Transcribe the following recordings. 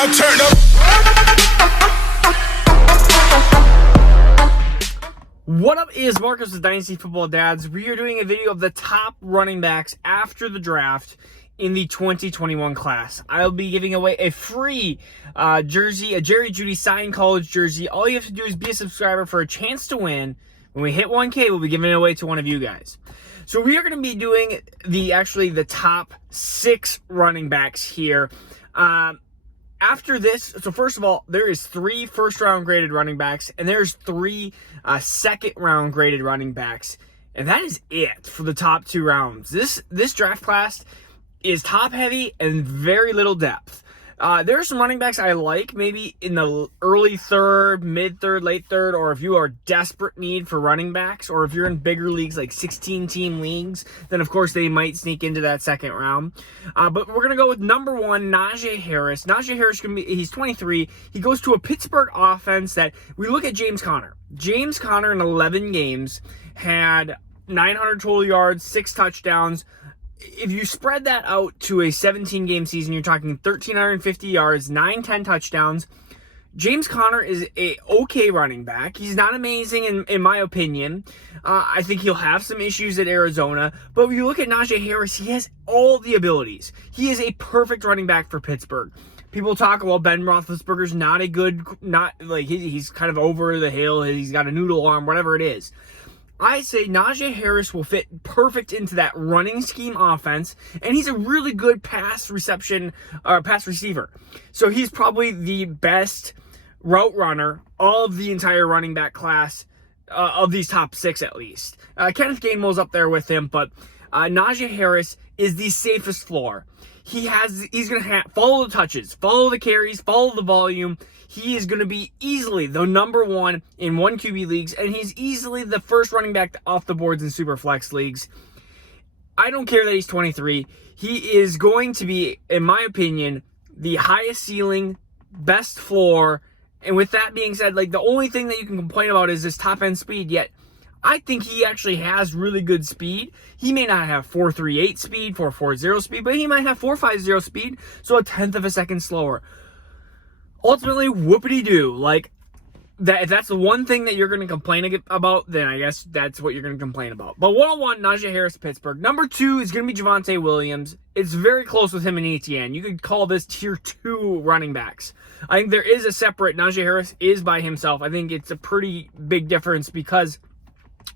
now turn up. What up is Marcus with Dynasty Football Dads. We are doing a video of the top running backs after the draft in the 2021 class. I'll be giving away a free jersey, a Jerry Jeudy signed college jersey. All you have to do is be a subscriber for a chance to win. When we hit 1K, we'll be giving it away to one of you guys. So we are going to be doing the top 6 running backs here. After this, so first of all, there is 3 first-round graded running backs, and there's 3 second-round graded running backs, and that is it for the top 2 rounds. This draft class is top-heavy and very little depth. There are some running backs I like, maybe in the early 3rd, mid-3rd, late 3rd, or if you are desperate need for running backs, or if you're in bigger leagues like 16-team leagues, then of course they might sneak into that second round. But we're going to go with number 1, Najee Harris. Najee Harris, he's 23. He goes to a Pittsburgh offense that we look at James Conner. James Conner in 11 games had 900 total yards, 6 touchdowns. If you spread that out to a 17-game season, you're talking 1,350 yards, 10 touchdowns. James Conner is a okay running back. He's not amazing in my opinion. I think he'll have some issues at Arizona. But when you look at Najee Harris, he has all the abilities. He is a perfect running back for Pittsburgh. People talk about Ben Roethlisberger's he's kind of over the hill. He's got a noodle arm, whatever it is. I say Najee Harris will fit perfect into that running scheme offense, and he's a really good pass receiver. So he's probably the best route runner of the entire running back class, of these top 6 at least. Kenneth Gainwell's up there with him, but Najee Harris is the safest floor. He's going to follow the touches, follow the carries, follow the volume. He is going to be easily the number 1 in 1 QB leagues, and he's easily the first running back off the boards in super flex leagues. I don't care that he's 23. He is going to be, in my opinion, the highest ceiling, best floor. And with that being said, the only thing that you can complain about is his top end speed, yet I think he actually has really good speed. He may not have 4.38 speed, 4.40 speed, but he might have 4.50 speed, so a 1/10 of a second slower. Ultimately, whoopity-doo. If that's the one thing that you're going to complain about, then I guess that's what you're going to complain about. But 101, Najee Harris, Pittsburgh. Number 2 is going to be Javonte Williams. It's very close with him and Etienne. You could call this tier 2 running backs. I think there is a separate. Najee Harris is by himself. I think it's a pretty big difference because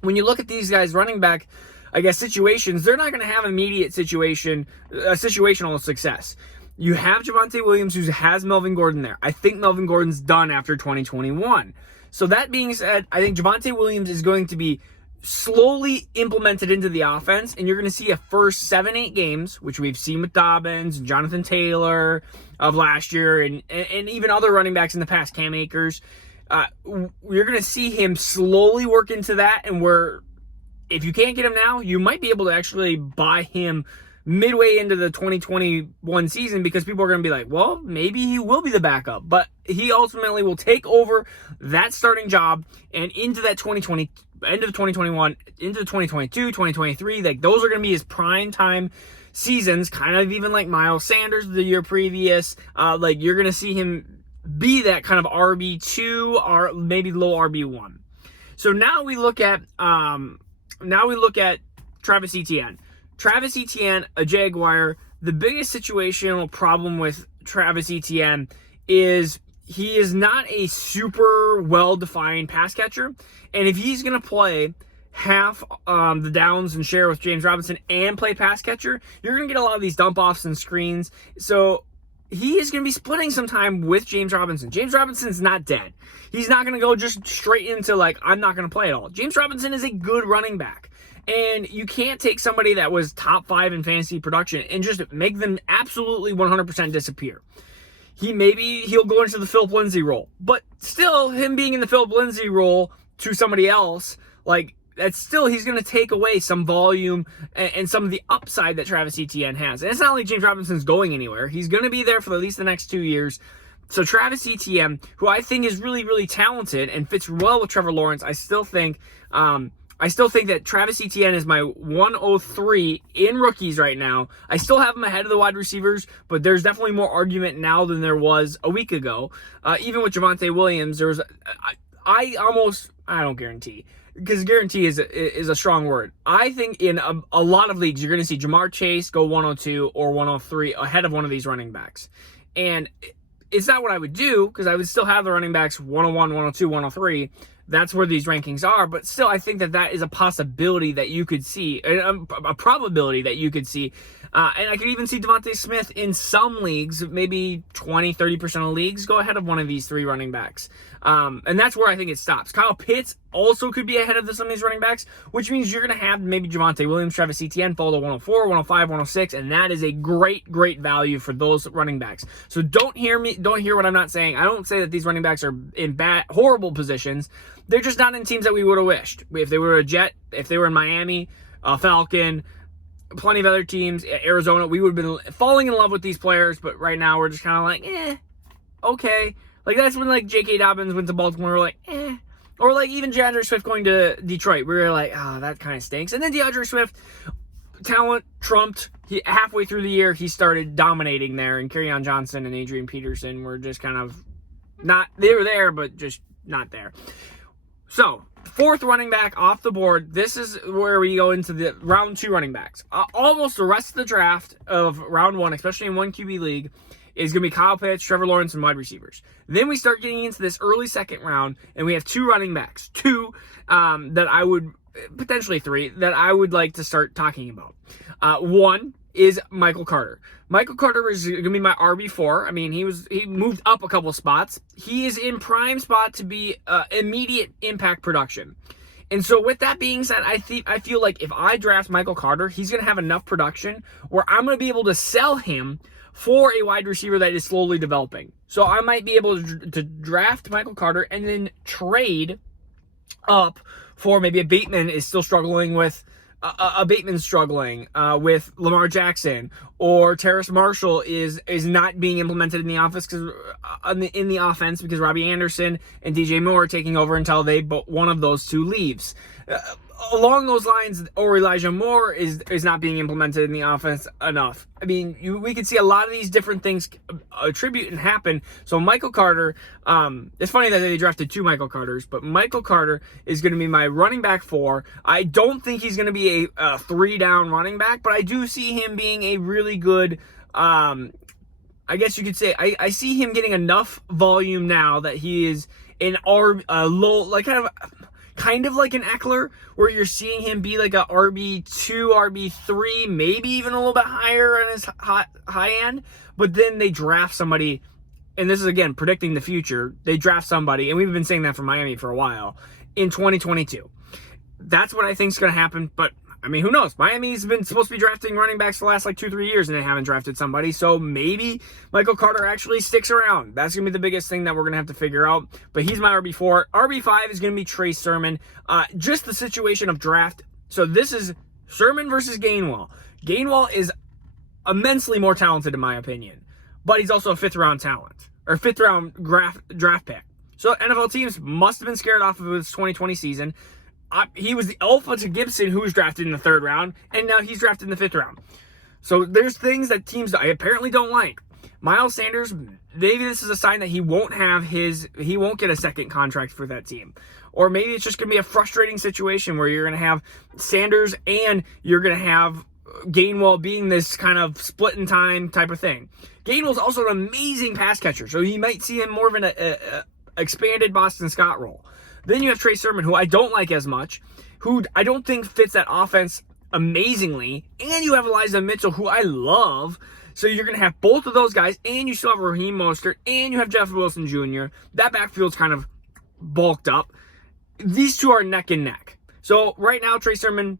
when you look at these guys running back, I guess, situations, they're not going to have immediate situational success. You have Javonte Williams, who has Melvin Gordon there. I think Melvin Gordon's done after 2021. So that being said, I think Javonte Williams is going to be slowly implemented into the offense, and you're going to see a first 7-8 games, which we've seen with Dobbins and Jonathan Taylor of last year, and even other running backs in the past, Cam Akers. You're going to see him slowly work into that, and if you can't get him now, you might be able to actually buy him midway into the 2021 season, because people are going to be like, well, maybe he will be the backup, but he ultimately will take over that starting job and into that 2020, end of 2021, into 2022, 2023, those are going to be his prime time seasons, kind of even like Miles Sanders the year previous. You're going to see him be that kind of RB2 or maybe low RB1. So now we look at Travis Etienne. Travis Etienne, a Jaguar. The biggest situational problem with Travis Etienne is he is not a super well-defined pass catcher. And if he's going to play half the downs and share with James Robinson and play pass catcher, you're going to get a lot of these dump-offs and screens. So he is going to be splitting some time with James Robinson. James Robinson's not dead. He's not going to go just straight into I'm not going to play at all. James Robinson is a good running back. And you can't take somebody that was top 5 in fantasy production and just make them absolutely 100% disappear. He'll go into the Philip Lindsay role. But still, him being in the Philip Lindsay role to somebody else, that's still, he's going to take away some volume and some of the upside that Travis Etienne has. And it's not like James Robinson's going anywhere. He's going to be there for at least the next 2 years. So Travis Etienne, who I think is really, really talented and fits well with Trevor Lawrence, I still think I still think that Travis Etienne is my 103 in rookies right now. I still have him ahead of the wide receivers, but there's definitely more argument now than there was a week ago. Even with Javonte Williams, there was I don't guarantee, because guarantee is a strong word. I think in a lot of leagues, you're going to see Jamar Chase go 102 or 103 ahead of one of these running backs. And it's not what I would do, because I would still have the running backs 101, 102, 103. That's where these rankings are. But still, I think that is a possibility that you could see, a probability that you could see. And I could even see Devontae Smith in some leagues, maybe 20, 30% of leagues, go ahead of one of these three running backs. And that's where I think it stops. Kyle Pitts also could be ahead of some of these running backs, which means you're going to have maybe Javonte Williams, Travis Etienne fall to 104, 105, 106, and that is a great, great value for those running backs. So don't hear what I'm not saying. I don't say that these running backs are in horrible positions. They're just not in teams that we would have wished. If they were a Jet, if they were in Miami, Falcon, plenty of other teams, Arizona, we would have been falling in love with these players, but right now we're just kind of like, okay. Like, that's when, like, J.K. Dobbins went to Baltimore, we're like, Or, like, even DeAndre Swift going to Detroit, we were like, that kind of stinks. And then DeAndre Swift, talent trumped. Halfway through the year, he started dominating there, and Kerryon Johnson and Adrian Peterson were just kind of they were there, but just not there. So, fourth running back off the board. This is where we go into the round 2 running backs. Almost the rest of the draft of round 1, especially in one QB league, is going to be Kyle Pitts, Trevor Lawrence, and wide receivers. Then we start getting into this early second round, and we have 2 running backs. 2 that I would, potentially 3, that I would like to start talking about. One is Michael Carter. Michael Carter is going to be my RB4. I mean, he moved up a couple spots. He is in prime spot to be immediate impact production. And so with that being said, I feel like if I draft Michael Carter, he's going to have enough production where I'm going to be able to sell him for a wide receiver that is slowly developing. So I might be able to draft Michael Carter and then trade up for maybe a Bateman is still struggling with Bateman's struggling with Lamar Jackson, or Terrace Marshall is not being implemented in the offense because Robbie Anderson and DJ Moore are taking over until one of those 2 leaves. Along those lines, or Elijah Moore is not being implemented in the offense enough. I mean, we could see a lot of these different things attribute and happen. So Michael Carter, it's funny that they drafted 2 Michael Carters, but Michael Carter is going to be my running back 4. I don't think he's going to be a 3-down running back, but I do see him being a really good, I guess you could say, I see him getting enough volume now that he is an low, like kind of like an Eckler, where you're seeing him be like a RB2, RB3, maybe even a little bit higher on his high end. But then they draft somebody, and this is, again, predicting the future. They draft somebody, and we've been saying that for Miami for a while, in 2022. That's what I think is going to happen, but I mean, who knows? Miami's been supposed to be drafting running backs for the last 2-3 years, and they haven't drafted somebody. So maybe Michael Carter actually sticks around. That's going to be the biggest thing that we're going to have to figure out. But he's my RB4. RB5 is going to be Trey Sermon. Just the situation of draft. So this is Sermon versus Gainwell. Gainwell is immensely more talented, in my opinion. But he's also a 5th-round talent. Or 5th-round draft pick. So NFL teams must have been scared off of his 2020 season. He was the alpha to Gibson, who was drafted in the 3rd round, and now he's drafted in the 5th round. So there's things that teams apparently don't like. Miles Sanders, maybe this is a sign that he won't get a second contract for that team. Or maybe it's just going to be a frustrating situation where you're going to have Sanders and you're going to have Gainwell being this kind of split in time type of thing. Gainwell's also an amazing pass catcher, so you might see him more of an expanded Boston Scott role. Then you have Trey Sermon, who I don't like as much, who I don't think fits that offense amazingly. And you have Elijah Mitchell, who I love. So you're going to have both of those guys, and you still have Raheem Mostert, and you have Jeff Wilson Jr. That backfield's kind of bulked up. These 2 are neck and neck. So right now, Trey Sermon,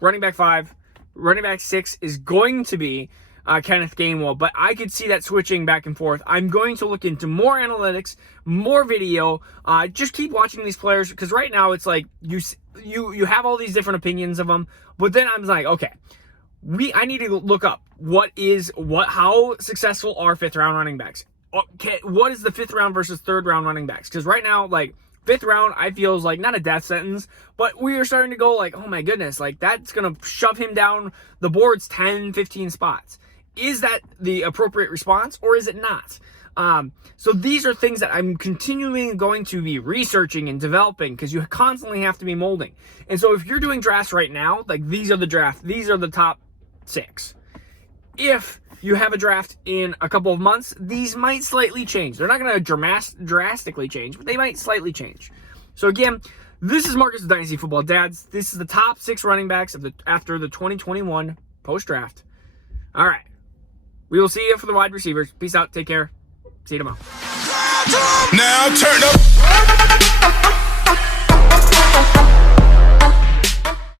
running back 5. Running back 6 is going to be Kenneth Gainwell, but I could see that switching back and forth. I'm going to look into more analytics, more video. Just keep watching these players, because right now it's like you have all these different opinions of them, but then I'm like, okay, I need to look up how successful are 5th round running backs. Okay, what is the 5th round versus 3rd round running backs? Because right now, like, 5th round, I feel, is like not a death sentence, but we are starting to go like, oh my goodness, like that's going to shove him down the boards 10, 15 spots. Is that the appropriate response, or is it not? So these are things that I'm continually going to be researching and developing, because you constantly have to be molding. And so if you're doing drafts right now, like these are the top 6. If you have a draft in a couple of months, these might slightly change. They're not going to drastically change, but they might slightly change. So again, this is Marcus with Dynasty Football Dads. This is the top 6 running backs after the 2021 post-draft. All right. We will see you for the wide receivers. Peace out. Take care. See you tomorrow. Now turn up.